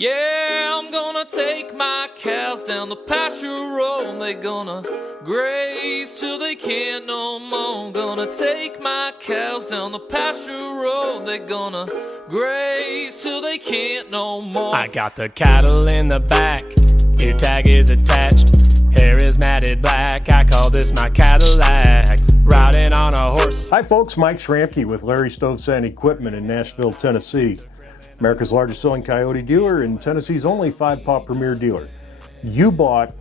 Yeah, I'm gonna take my cows down the pasture road. They gonna graze till they can't no more. Gonna take my cows down the pasture road. They gonna graze till they can't no more. I got the cattle in the back, ear tag is attached, hair is matted black. I call this my Cadillac, riding on a horse. Hi folks, Mike Schramke with Larry Stovsand Equipment in Nashville, Tennessee. America's largest selling Coyote dealer and Tennessee's only 5-paw premier dealer. You bought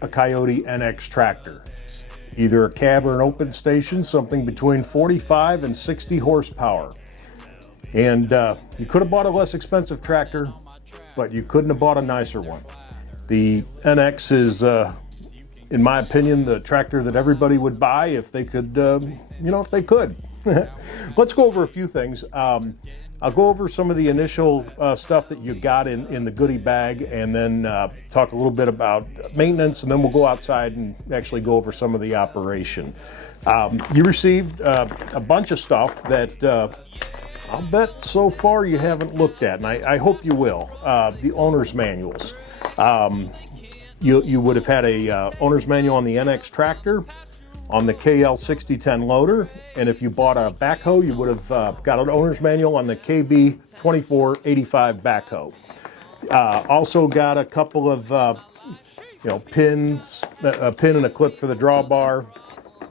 a Coyote NX tractor, either a cab or an open station, something between 45 and 60 horsepower. And you could have bought a less expensive tractor, but you couldn't have bought a nicer one. The NX is, in my opinion, the tractor that everybody would buy if they could, if they could. Let's go over a few things. I'll go over some of the initial stuff that you got in the goodie bag, and then talk a little bit about maintenance, and then we'll go outside and actually go over some of the operation. You received a bunch of stuff that I'll bet so far you haven't looked at, and I hope you will. The owner's manuals. You would have had a owner's manual on the NX tractor, on the KL6010 loader, and if you bought a backhoe, you would have got an owner's manual on the KB2485 backhoe. Also got a couple of pins, a pin and a clip for the drawbar,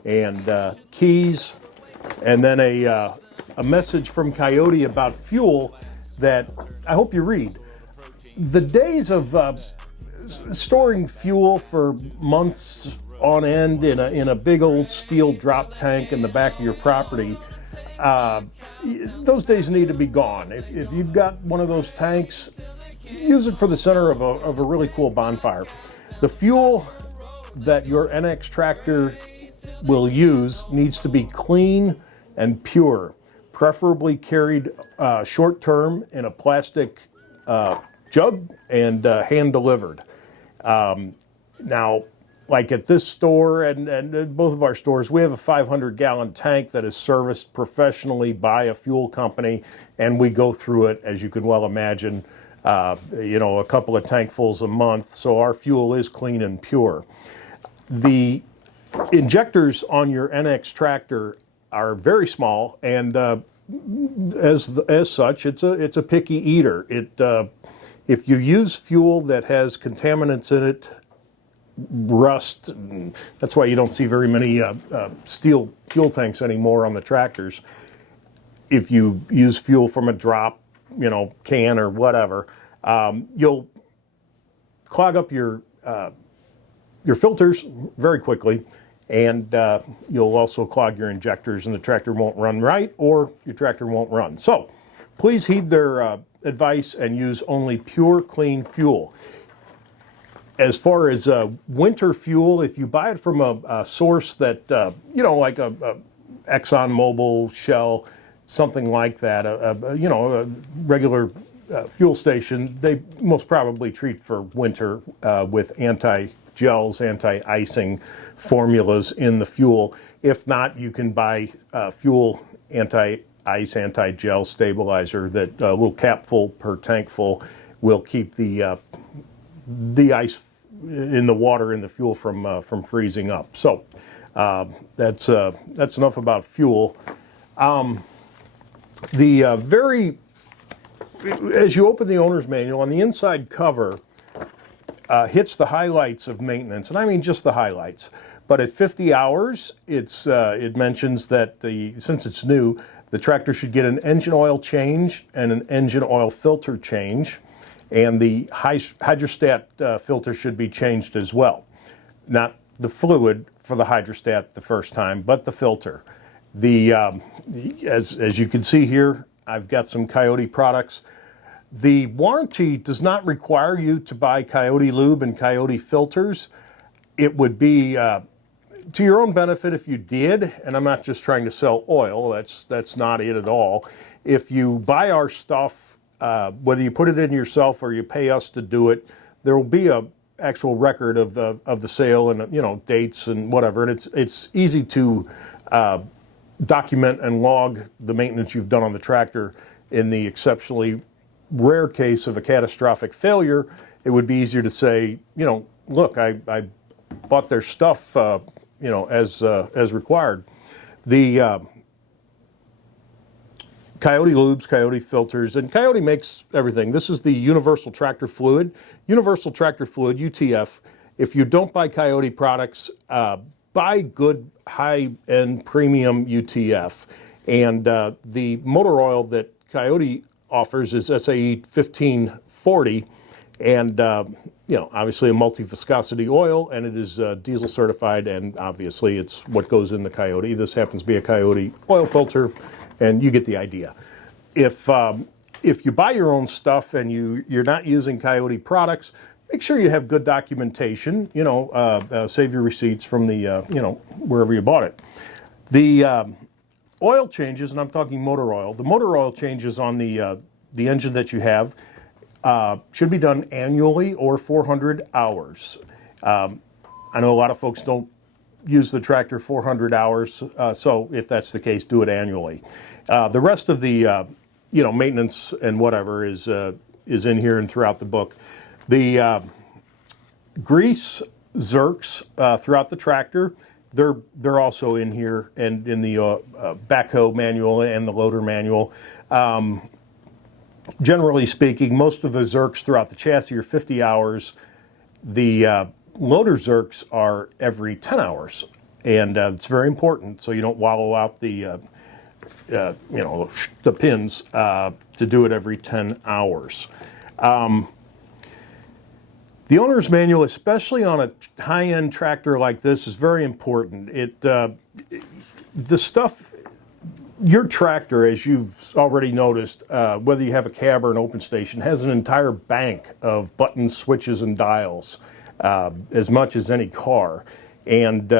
and keys, and then a message from Coyote about fuel that I hope you read. The days of storing fuel for months on end in a big old steel drop tank in the back of your property, those days need to be gone. If you've got one of those tanks, use it for the center of a really cool bonfire. The fuel that your NX tractor will use needs to be clean and pure, preferably carried short term in a plastic jug and hand delivered. Now, like at this store and both of our stores, we have a 500-gallon tank that is serviced professionally by a fuel company, and we go through it, as you can well imagine, a couple of tankfuls a month, so our fuel is clean and pure. The injectors on your NX tractor are very small, and as such, it's a picky eater. If you use fuel that has contaminants in it, rust, that's why you don't see very many steel fuel tanks anymore on the tractors. If you use fuel from a drop, can or whatever, you'll clog up your filters very quickly, and you'll also clog your injectors, and the tractor won't run right, or your tractor won't run. So please heed their advice and use only pure, clean fuel. As far as winter fuel, if you buy it from a source that, like a ExxonMobil, Shell, something like that, a regular fuel station, they most probably treat for winter with anti-gels, anti-icing formulas in the fuel. If not, you can buy fuel anti-ice, anti-gel stabilizer that a little capful per tankful will keep the ice in the water in the fuel from freezing up. So that's enough about fuel. As you open the owner's manual, on the inside cover hits the highlights of maintenance, and I mean just the highlights. But at 50 hours, it mentions that since it's new, the tractor should get an engine oil change and an engine oil filter change. And the hydrostat filter should be changed as well. Not the fluid for the hydrostat the first time, but the filter. As you can see here, I've got some Coyote products. The warranty does not require you to buy Coyote lube and Coyote filters. It would be to your own benefit if you did, and I'm not just trying to sell oil, that's not it at all. If you buy our stuff, whether you put it in yourself or you pay us to do it, there will be a actual record of the sale and dates and whatever, and it's easy to document and log the maintenance you've done on the tractor in the exceptionally rare case of a catastrophic failure, it would be easier to say, look, I bought their stuff, as required. The Coyote lubes, Coyote filters, and Coyote makes everything. This is the Universal Tractor Fluid. Universal Tractor Fluid, UTF. If you don't buy Coyote products, buy good high-end premium UTF. And the motor oil that Coyote offers is SAE 1540, and obviously a multi-viscosity oil, and it is diesel certified, and obviously it's what goes in the Coyote. This happens to be a Coyote oil filter, and you get the idea. If you buy your own stuff and you're not using Coyote products, make sure you have good documentation. Save your receipts from the wherever you bought it. The oil changes, and I'm talking motor oil. The motor oil changes on the engine that you have should be done annually or 400 hours. I know a lot of folks don't use the tractor 400 hours, so if that's the case, do it annually. The rest of the maintenance and whatever is in here and throughout the book. The grease zerks throughout the tractor, they're also in here and in the backhoe manual and the loader manual. Generally speaking, most of the zerks throughout the chassis are 50 hours. The loader zerks are every 10 hours, and it's very important so you don't wallow out the pins to do it every 10 hours. The owner's manual, especially on a high-end tractor like this, is very important. The stuff, your tractor, as you've already noticed, whether you have a cab or an open station, has an entire bank of buttons, switches, and dials, as much as any car. And,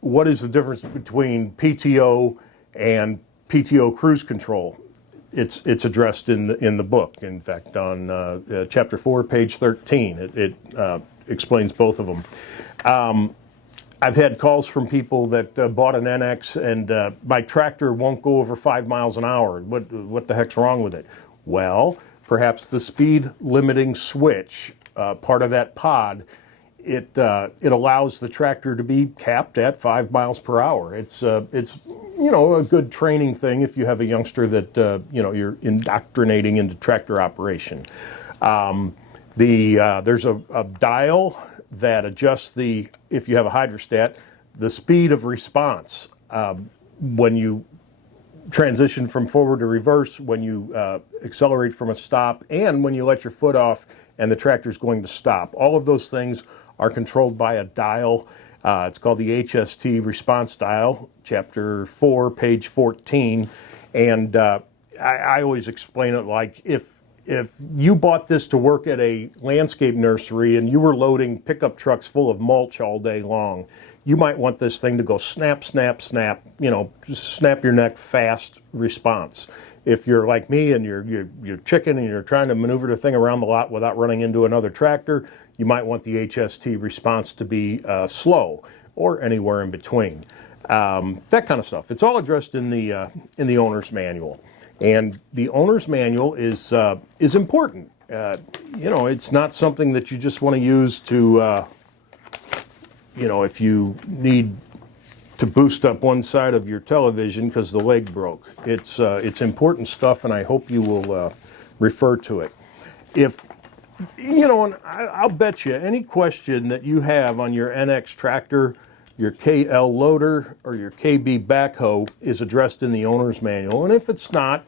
what is the difference between PTO and PTO cruise control? It's addressed in the book. In fact, on chapter 4, page 13, it explains both of them. I've had calls from people that bought an NX and my tractor won't go over 5 miles an hour. What the heck's wrong with it? Well, perhaps the speed limiting switch, part of that pod, it allows the tractor to be capped at 5 miles per hour. It's a good training thing if you have a youngster that you're indoctrinating into tractor operation. There's a dial that adjusts if you have a hydrostat, the speed of response when you transition from forward to reverse, when you accelerate from a stop, and when you let your foot off and the tractor's going to stop. All of those things are controlled by a dial. It's called the HST response dial, chapter 4, page 14. And I always explain it like if you bought this to work at a landscape nursery and you were loading pickup trucks full of mulch all day long, you might want this thing to go snap, snap, snap, just snap your neck, fast response. If you're like me and you're chicken and you're trying to maneuver the thing around the lot without running into another tractor, you might want the HST response to be slow or anywhere in between. That kind of stuff. It's all addressed in the owner's manual. And the owner's manual is important. It's not something that you just want to use to, if you need to boost up one side of your television because the leg broke. It's important stuff, and I hope you will refer to it. And I'll bet you any question that you have on your NX tractor, your KL loader, or your KB backhoe is addressed in the owner's manual. And if it's not,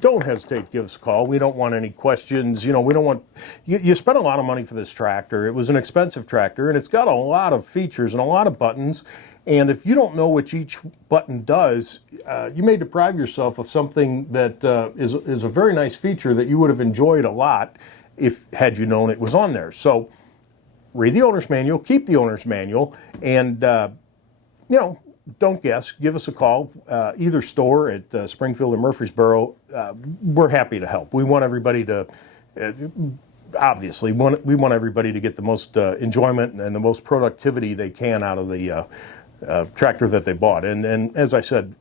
don't hesitate to give us a call. We don't want any questions. We don't want, you spent a lot of money for this tractor. It was an expensive tractor, and it's got a lot of features and a lot of buttons. And if you don't know what each button does, you may deprive yourself of something that is a very nice feature that you would have enjoyed a lot had you known it was on there. So read the owner's manual, keep the owner's manual, and don't guess. Give us a call. Either store at Springfield or Murfreesboro. We're happy to help. We want everybody to, obviously, we want everybody to get the most enjoyment and the most productivity they can out of the tractor that they bought. And as I said,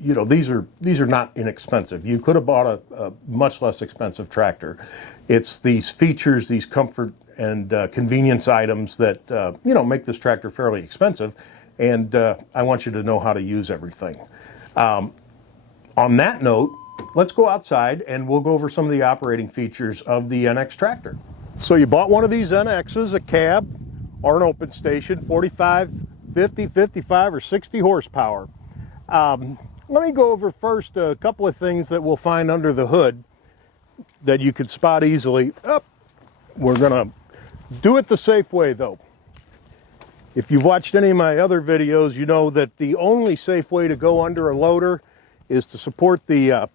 you know, these are not inexpensive. You could have bought a much less expensive tractor. It's these features, these comfort and convenience items that you know, make this tractor fairly expensive, and I want you to know how to use everything. On that note, let's go outside and we'll go over some of the operating features of the NX tractor. So you bought one of these NXs, a cab or an open station, 45, 50, 55, or 60 horsepower. Let me go over first a couple of things that we'll find under the hood that you could spot easily. We're gonna do it the safe way though. If you've watched any of my other videos, you know that the only safe way to go under a loader is to support the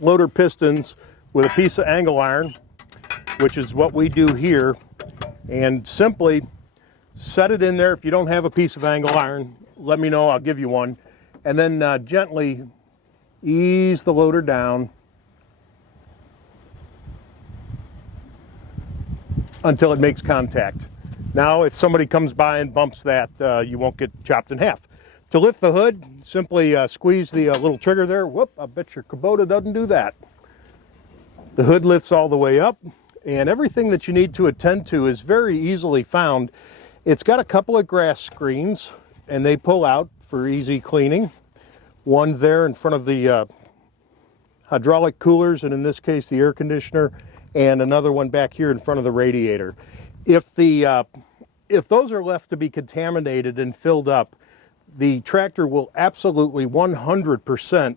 loader pistons with a piece of angle iron, which is what we do here, and simply set it in there. If you don't have a piece of angle iron, let me know, I'll give you one. And then gently ease the loader down until it makes contact. Now, if somebody comes by and bumps that, you won't get chopped in half. To lift the hood, simply squeeze the little trigger there. Whoop, I bet your Kubota doesn't do that. The hood lifts all the way up, and everything that you need to attend to is very easily found. It's got a couple of grass screens, and they pull out for easy cleaning. One there in front of the hydraulic coolers, and in this case the air conditioner, and another one back here in front of the radiator. If those are left to be contaminated and filled up, the tractor will absolutely 100%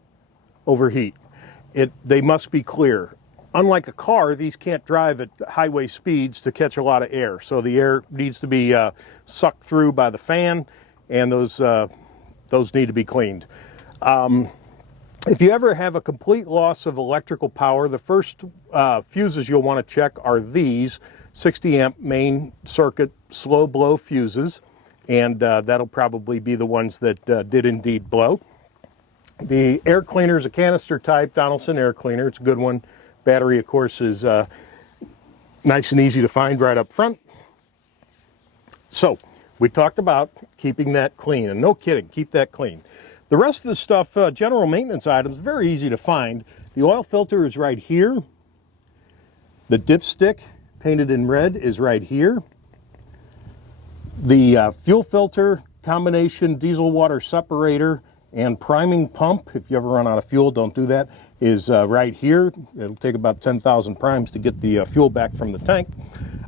overheat. They must be clear. Unlike a car, these can't drive at highway speeds to catch a lot of air, so the air needs to be sucked through by the fan, and those need to be cleaned. If you ever have a complete loss of electrical power, the first fuses you'll want to check are these 60 amp main circuit slow blow fuses, and that'll probably be the ones that did indeed blow. The air cleaner is a canister type Donaldson air cleaner. It's a good one. Battery, of course, is nice and easy to find right up front. So we talked about keeping that clean, and no kidding, keep that clean. The rest of the stuff, general maintenance items, very easy to find. The oil filter is right here. The dipstick, painted in red, is right here. The fuel filter, combination diesel water separator, and priming pump, if you ever run out of fuel, don't do that, is right here. It'll take about 10,000 primes to get the fuel back from the tank.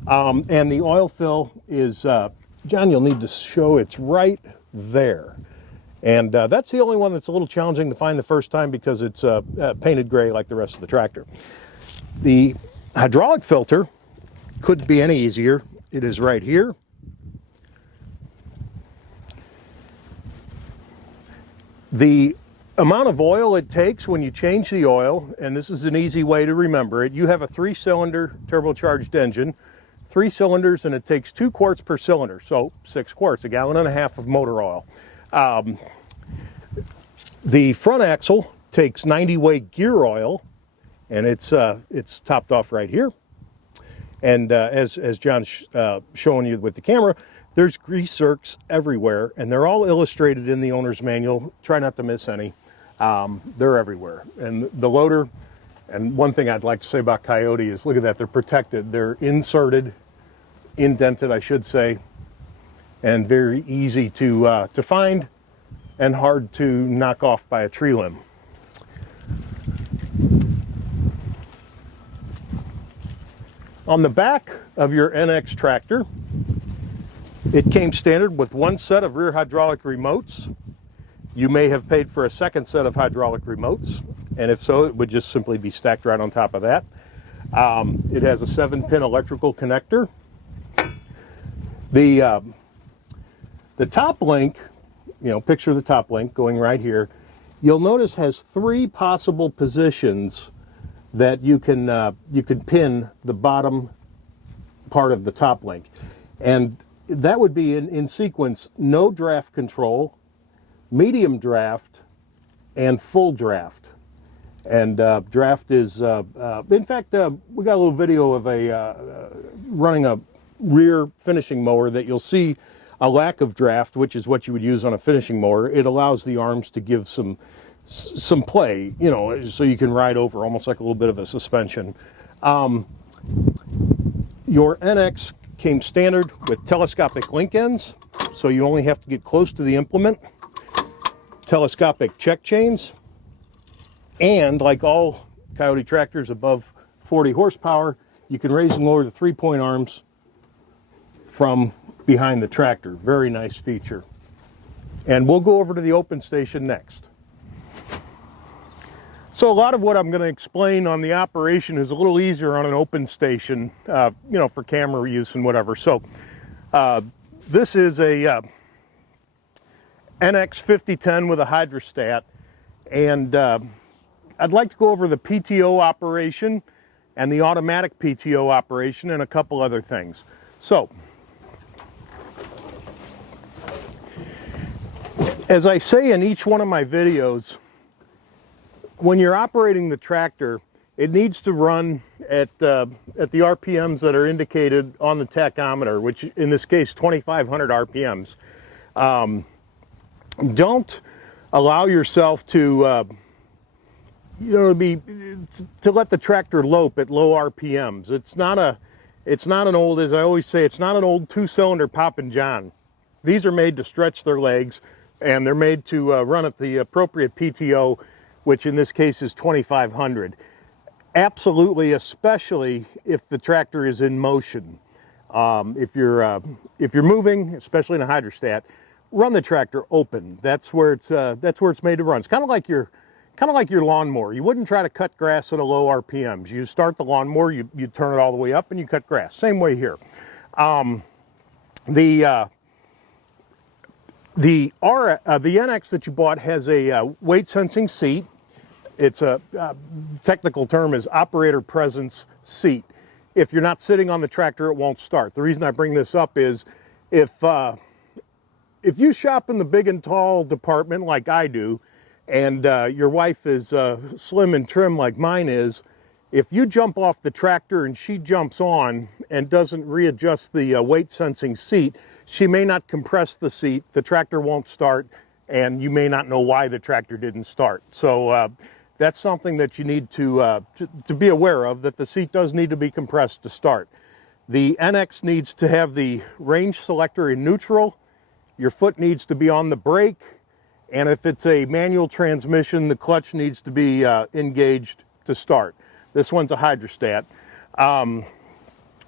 And the oil fill is, John, you'll need to show, it's right there. And that's the only one that's a little challenging to find the first time because it's painted gray like the rest of the tractor. The hydraulic filter couldn't be any easier. It is right here. The amount of oil it takes when you change the oil, and this is an easy way to remember it, you have a 3-cylinder turbocharged engine, 3 cylinders, and it takes 2 quarts per cylinder, so 6 quarts, 1.5 gallons of motor oil. The front axle takes 90 weight gear oil, and it's topped off right here. And as John's showing you with the camera, there's grease zerks everywhere, and they're all illustrated in the owner's manual. Try not to miss any. They're everywhere. And the loader, and one thing I'd like to say about Coyote is, look at that, they're protected. They're inserted, indented, I should say, and very easy to find and hard to knock off by a tree limb. On the back of your NX tractor, it came standard with 1 set of rear hydraulic remotes. You may have paid for a 2nd set of hydraulic remotes, and if so, it would just simply be stacked right on top of that. It has a 7-pin electrical connector. The top link, you know, picture the top link going right here, you'll notice has 3 possible positions that you could pin the bottom part of the top link. And that would be in sequence: no draft control, medium draft, and full draft. And draft is, in fact, we got a little video of running a rear finishing mower that you'll see a lack of draft, which is what you would use on a finishing mower. It allows the arms to give some some play, you know, so you can ride over, almost like a little bit of a suspension. Your NX came standard with telescopic link ends, so you only have to get close to the implement. Telescopic check chains, and like all Kioti tractors above 40 horsepower, you can raise and lower the 3-point arms from behind the tractor. Very nice feature. And we'll go over to the open station next. So a lot of what I'm going to explain on the operation is a little easier on an open station, you know, for camera use and whatever. So this is a NX 5010 with a hydrostat, and I'd like to go over the PTO operation and the automatic PTO operation and a couple other things. So, as I say in each one of my videos, when you're operating the tractor, it needs to run at the RPMs that are indicated on the tachometer, which in this case 2,500 RPMs. Don't allow yourself to to let the tractor lope at low RPMs. It's not an old, as I always say, it's not an old 2-cylinder Poppin' John. These are made to stretch their legs, and they're made to run at the appropriate PTO, which in this case is 2,500. Absolutely, especially if the tractor is in motion. If you're moving, especially in a hydrostat, run the tractor open. That's where it's made to run. It's kind of like your lawnmower. You wouldn't try to cut grass at a low RPMs. You start the lawnmower, you turn it all the way up, and you cut grass. Same way here. The NX that you bought has a weight sensing seat. It's a technical term is operator presence seat. If you're not sitting on the tractor, it won't start. The reason I bring this up is if you shop in the big and tall department like I do, and your wife is slim and trim like mine is, if you jump off the tractor and she jumps on and doesn't readjust the weight sensing seat, she may not compress the seat, the tractor won't start, and you may not know why the tractor didn't start. So that's something that you need to be aware of, that the seat does need to be compressed to start. The NX needs to have the range selector in neutral, your foot needs to be on the brake, and if it's a manual transmission, the clutch needs to be engaged to start. This one's a hydrostat.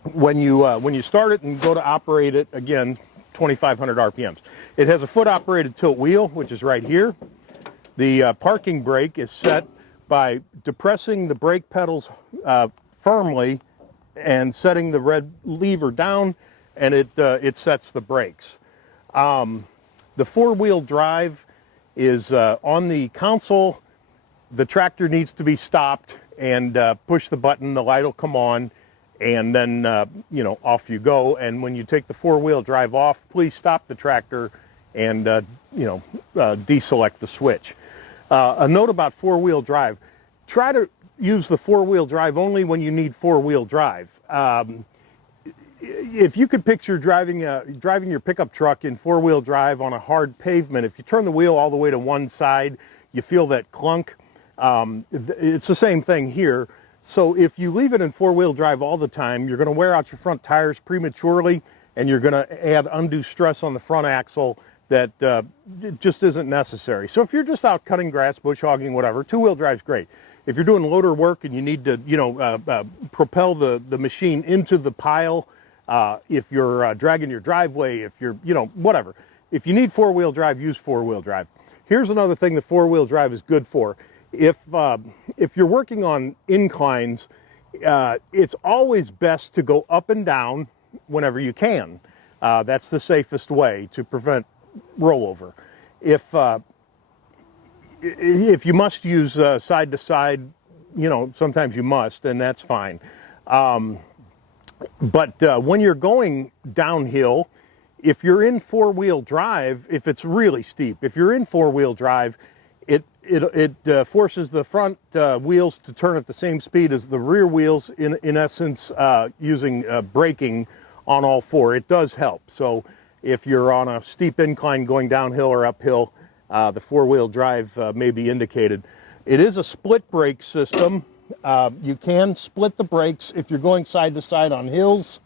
When you start it and go to operate it, again, 2,500 RPMs. It has a foot-operated tilt wheel, which is right here. The parking brake is set by depressing the brake pedals firmly and setting the red lever down, and it sets the brakes. The four-wheel drive is on the console. The tractor needs to be stopped and push the button, the light will come on, and then off you go. And when you take the four-wheel drive off, please stop the tractor and deselect the switch. A note about four-wheel drive: try to use the four-wheel drive only when you need four-wheel drive. If you could picture driving your pickup truck in four-wheel drive on a hard pavement, if you turn the wheel all the way to one side, you feel that clunk. It's the same thing here. So if you leave it in four-wheel drive all the time, you're going to wear out your front tires prematurely, and you're going to add undue stress on the front axle that just isn't necessary. So if you're just out cutting grass, bush hogging, whatever, two-wheel drive's great. If you're doing loader work and you need to, propel the machine into the pile, if you're dragging your driveway, if you're, whatever. If you need four-wheel drive, use four-wheel drive. Here's another thing that four-wheel drive is good for. If you're working on inclines, it's always best to go up and down whenever you can. That's the safest way to prevent rollover. If you must use side to side, sometimes you must, and that's fine. But when you're going downhill, if you're in four-wheel drive, if it's really steep, if you're in four-wheel drive, it forces the front wheels to turn at the same speed as the rear wheels, in essence, using braking on all four. It does help. So if you're on a steep incline going downhill or uphill, The four-wheel drive may be indicated. It is a split brake system. You can split the brakes if you're going side to side on hills.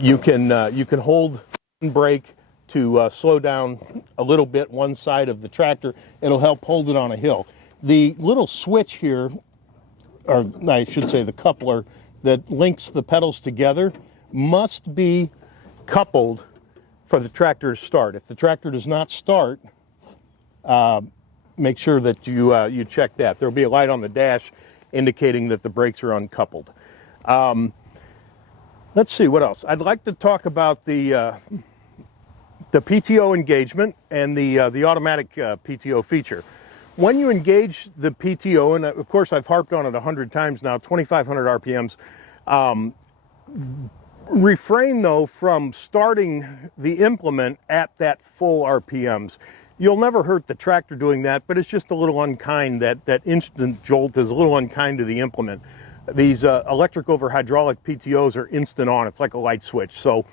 You can hold one brake to slow down a little bit one side of the tractor. It'll help hold it on a hill. The little switch here, or I should say the coupler that links the pedals together, must be coupled for the tractor to start. If the tractor does not start, make sure that you check that. There'll be a light on the dash indicating that the brakes are uncoupled. Let's see what else. I'd like to talk about the PTO engagement and the automatic PTO feature. When you engage the PTO, and of course I've harped on it 100 times now, 2,500 RPMs, refrain though from starting the implement at that full RPMs. You'll never hurt the tractor doing that, but it's just a little unkind. That instant jolt is a little unkind to the implement. These electric over hydraulic PTOs are instant on. It's like a light switch. So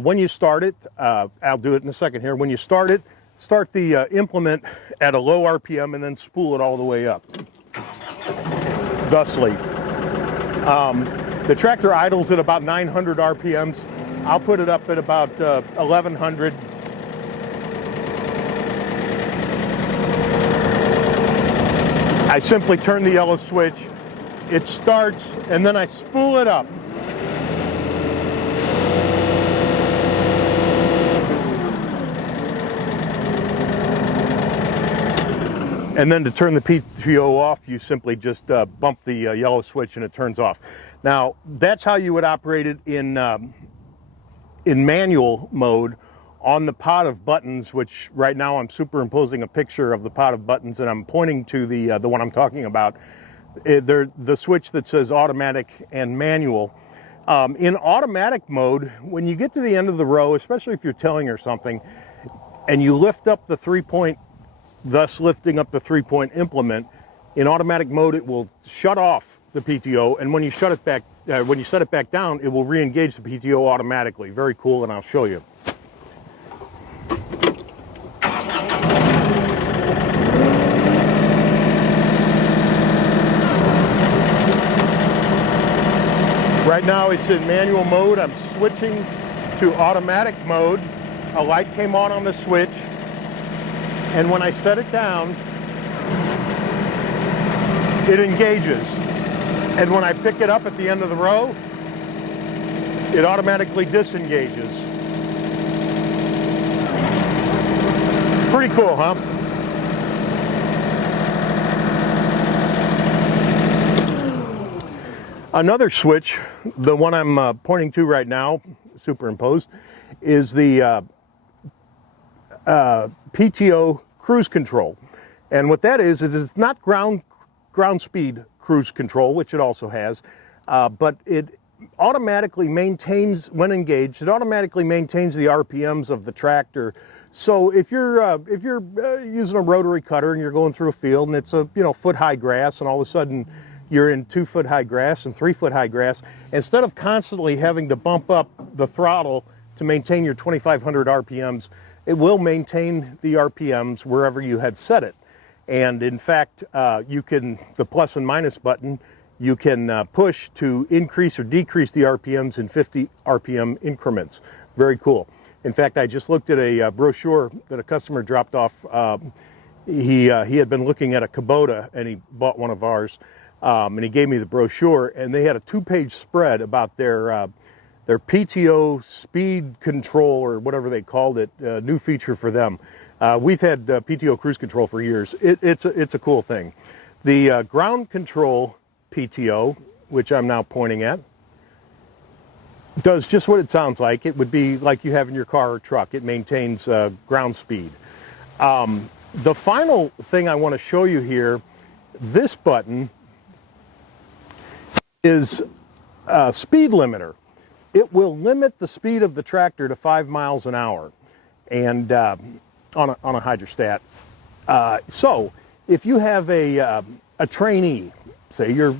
when you start it, I'll do it in a second here. When you start it, start the implement at a low RPM and then spool it all the way up. Thusly. The tractor idles at about 900 RPMs. I'll put it up at about 1100. I simply turn the yellow switch, it starts, and then I spool it up. And then to turn the PTO off, you simply just bump the yellow switch and it turns off. Now, that's how you would operate it in manual mode on the pod of buttons, which right now I'm superimposing a picture of the pod of buttons and I'm pointing to the one I'm talking about. The switch that says automatic and manual. In automatic mode, when you get to the end of the row, especially if you're tilling or something, and you lift up the 3-point, thus lifting up the 3-point implement, in automatic mode it will shut off the PTO, and when you shut it back, when you set it back down, it will re-engage the PTO automatically. Very cool, and I'll show you. Right now it's in manual mode. I'm switching to automatic mode. A light came on the switch, and when I set it down, it engages. And when I pick it up at the end of the row, it automatically disengages. Pretty cool, huh? Another switch, the one I'm pointing to right now, superimposed, is the PTO cruise control. And what that is it's not ground speed cruise control, which it also has, but it automatically maintains, when engaged, it automatically maintains the RPMs of the tractor. So if you're using a rotary cutter and you're going through a field and it's a foot-high grass, and all of a sudden you're in 2-foot-high grass and 3-foot-high grass, instead of constantly having to bump up the throttle to maintain your 2,500 RPMs, it will maintain the RPMs wherever you had set it. And in fact, you can, the plus and minus button, you can push to increase or decrease the RPMs in 50 RPM increments. Very cool. In fact, I just looked at a brochure that a customer dropped off. He had been looking at a Kubota and he bought one of ours. And he gave me the brochure, and they had a 2-page spread about their PTO speed control, or whatever they called it, new feature for them. We've had PTO cruise control for years. It's a cool thing. The ground control PTO, which I'm now pointing at, does just what it sounds like. It would be like you have in your car or truck. It maintains ground speed. The final thing I want to show you here, this button is a speed limiter. It will limit the speed of the tractor to 5 miles an hour, and on a hydrostat. So if you have a trainee, say you're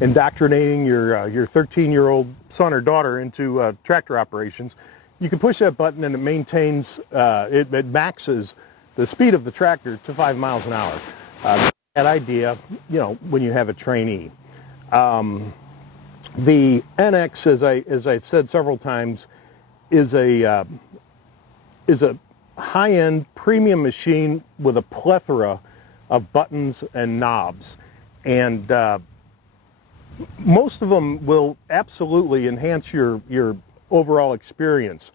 indoctrinating your 13-year-old son or daughter into tractor operations, you can push that button and it maintains, it maxes the speed of the tractor to 5 miles an hour. That idea, you know, when you have a trainee. The NX, as I've said several times, is a high-end premium machine with a plethora of buttons and knobs, and most of them will absolutely enhance your overall experience.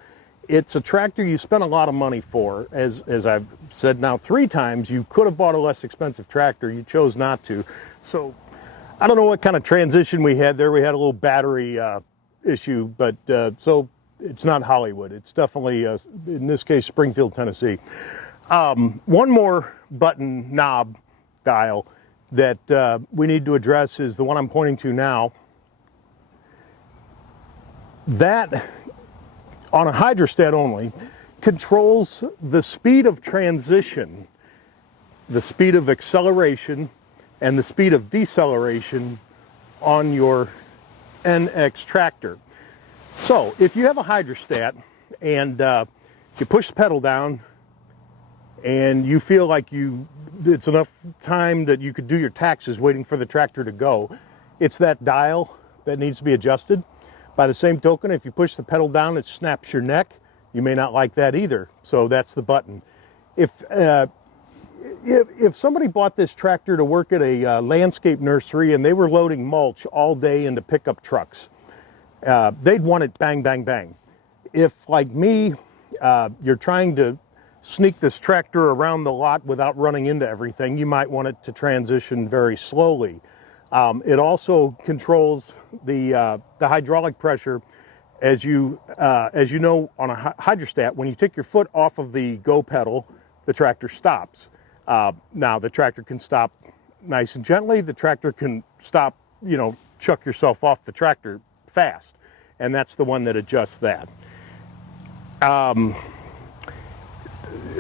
It's a tractor you spent a lot of money for. As I've said now 3 times, you could have bought a less expensive tractor. You chose not to. So I don't know what kind of transition we had there. We had a little battery issue, but so it's not Hollywood. It's definitely, in this case, Springfield, Tennessee. One more button knob dial that we need to address is the one I'm pointing to now. That, on a hydrostat only, controls the speed of transition, the speed of acceleration, and the speed of deceleration on your NX tractor. So if you have a hydrostat and you push the pedal down and you feel like it's enough time that you could do your taxes waiting for the tractor to go, it's that dial that needs to be adjusted. By the same token, if you push the pedal down, it snaps your neck. You may not like that either, so that's the button. If somebody bought this tractor to work at a landscape nursery and they were loading mulch all day into pickup trucks, they'd want it bang, bang, bang. If, like me, you're trying to sneak this tractor around the lot without running into everything, you might want it to transition very slowly. It also controls the hydraulic pressure. As you know, on a hydrostat, when you take your foot off of the go pedal, the tractor stops. Now the tractor can stop nice and gently. The tractor can stop, you know, chuck yourself off the tractor fast, and that's the one that adjusts that.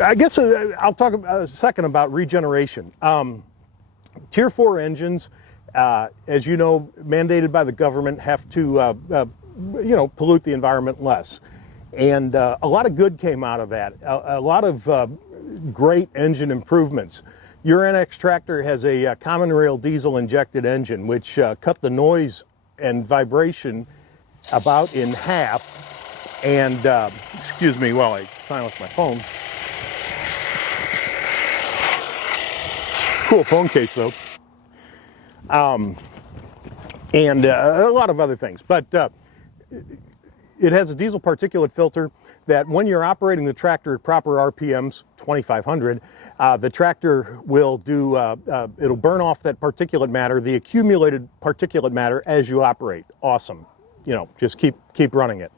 I guess I'll talk a second about regeneration. Tier 4 engines, as you know, mandated by the government, have to you know, pollute the environment less, and a lot of good came out of that. A lot of great engine improvements. Your NX tractor has a common rail diesel injected engine, which cut the noise and vibration about in half. And excuse me while I silence my phone. Cool phone case though. And a lot of other things, but it has a diesel particulate filter that when you're operating the tractor at proper RPMs, 2,500, the tractor will do, it'll burn off that particulate matter, the accumulated particulate matter, as you operate. Awesome. You know, just keep running it.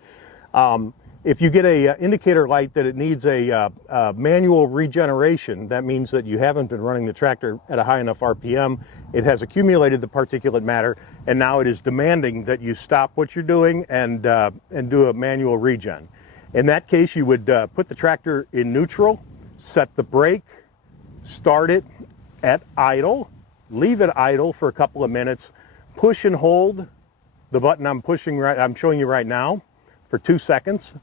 If you get a indicator light that it needs a manual regeneration, that means that you haven't been running the tractor at a high enough RPM. It has accumulated the particulate matter, and now it is demanding that you stop what you're doing and do a manual regen. In that case, you would put the tractor in neutral, set the brake, start it at idle, leave it idle for a couple of minutes, push and hold the button I'm showing you right now for 2 seconds,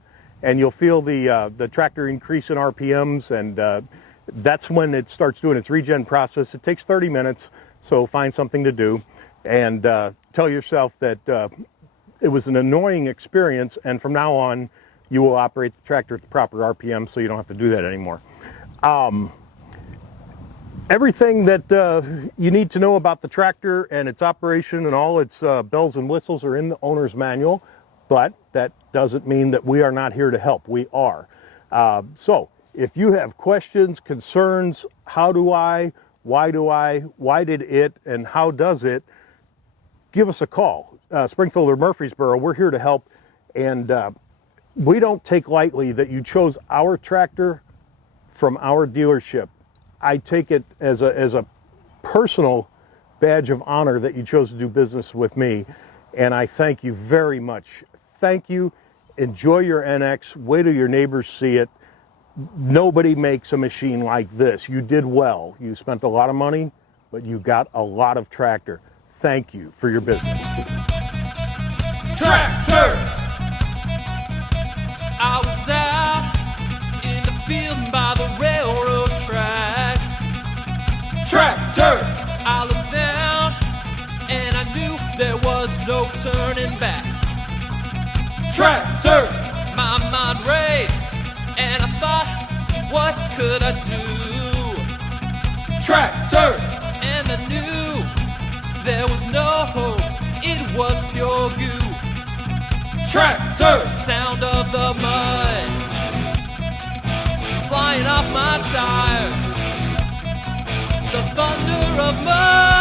and you'll feel the tractor increase in RPMs, and that's when it starts doing its regen process. It takes 30 minutes, so find something to do and tell yourself that it was an annoying experience, and from now on you will operate the tractor at the proper RPM, so you don't have to do that anymore. Everything that you need to know about the tractor and its operation and all its bells and whistles are in the owner's manual, but that doesn't mean that we are not here to help. We are. So if you have questions, concerns, how do I, why did it, and how does it, give us a call. Springfield or Murfreesboro, we're here to help, and we don't take lightly that you chose our tractor from our dealership. I take it as a personal badge of honor that you chose to do business with me, and I thank you very much. Thank you. Enjoy your NX. Wait till your neighbors see it. Nobody makes a machine like this. You did well. You spent a lot of money, but you got a lot of tractor. Thank you for your business. Tractor! I was Tractor! My mind raced, and I thought, what could I do? Tractor! And I knew there was no hope, it was pure goo. Tractor! Sound of the mud flying off my tires, the thunder of mud